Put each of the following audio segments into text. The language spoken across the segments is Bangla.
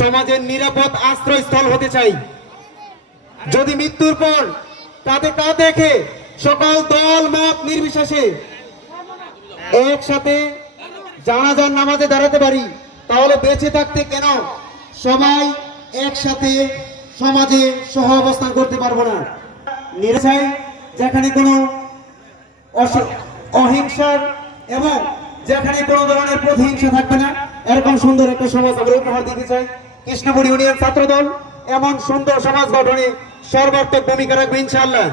সমাজের নিরাপদ আশ্রয়স্থল হতে চাই। যদি মৃত্যুর পর তাতে তা দেখে সকল দল, মত নির্বিশেষে একসাথে জানাজার নামাজে দাঁড়াতে পারি, তাহলে বেঁচে থাকতে কেন সবাই একসাথে সমাজে সহ অবস্থান করতে পারব না। নিরাশায় যেখানে কোনো অহিংসার এবং যেখানে কোনো ধরনের প্রতিহিংসা থাকবে না, এরকম সুন্দর একটা সমাজ আমরা উপহার দিতে চাই। কৃষ্ণপুর ইউনিয়ন ছাত্র দল এমন সুন্দর সমাজ গঠনে সর্বাত্মক ভূমিকা রাখবে ইনশাল্লাহ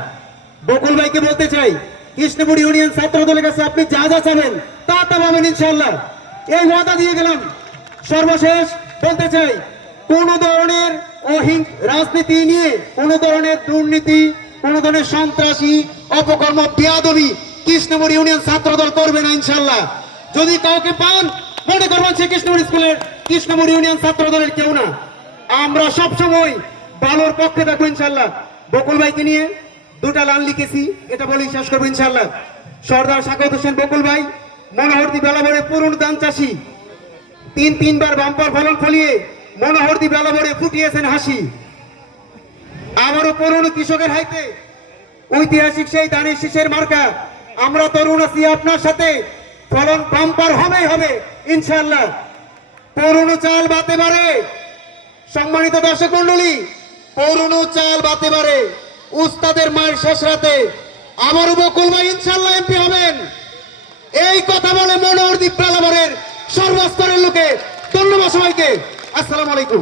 বকুল ভাইকে বলতে চাই কৃষ্ণপুর ইউনিয়ন ছাত্র দলের কাছে আপনি যা যা চাবেন তা তা পাবেন ইনশাল্লাহ এই ওয়াদা দিয়ে গেলাম। সর্বশেষ বলতে চাই, কোন ধরনের অহিং রাজনীতি নিয়ে, কোন ধরনের দুর্নীতি, কোন ধরনের সন্ত্রাসী, অপকর্ম, বিয়াদবি কৃষ্ণপুর ইউনিয়ন ছাত্র দল করবে না ইনশাল্লাহ যদি কাউকে পান, মনে করবেন সে কৃষ্ণপুর স্কুলের কৃষ্ণপুর ইউনিয়ন ছাত্র দলের কেউ না। আমরা সব সময় ভালোর পক্ষে থাকব ইনশাল্লাহ বকুল ভাইকে নিয়ে দুটা লাল লিখেছি, এটা বলেই শেষ করব ইনশাল্লাহ সর্দার সাকত হোসেন বকুল ভাই, মনোহরদি বেলাবরে পুরনো দান চাষী। তিন তিনবার বাম্পার ফলন ফলিয়ে মনোহরদি বেলাবরে ফুটিয়েছেন হাসি। আবারও পুরনো কৃষকের হাইতে ঐতিহাসিক সেই দানের শীষের মার্কা। আমরা তরুণ আছি আপনার সাথে। ফলন বাম্পার হবেই হবে ইনশাল্লাহ পুরনো চাল বাতে পারে। সম্মানিত দর্শক মন্ডলী পুরনো চাল বাতে পারে। উস্তাদের মায়ের শেষ রাতে আমার বকুল ভাই ইনশাল্লাহ এমপি হবেন। এই কথা বলে মনোহর দ্বীপ সর্বস্তরের লোকে, ধন্যবাদ সবাইকে। আসসালামু আলাইকুম।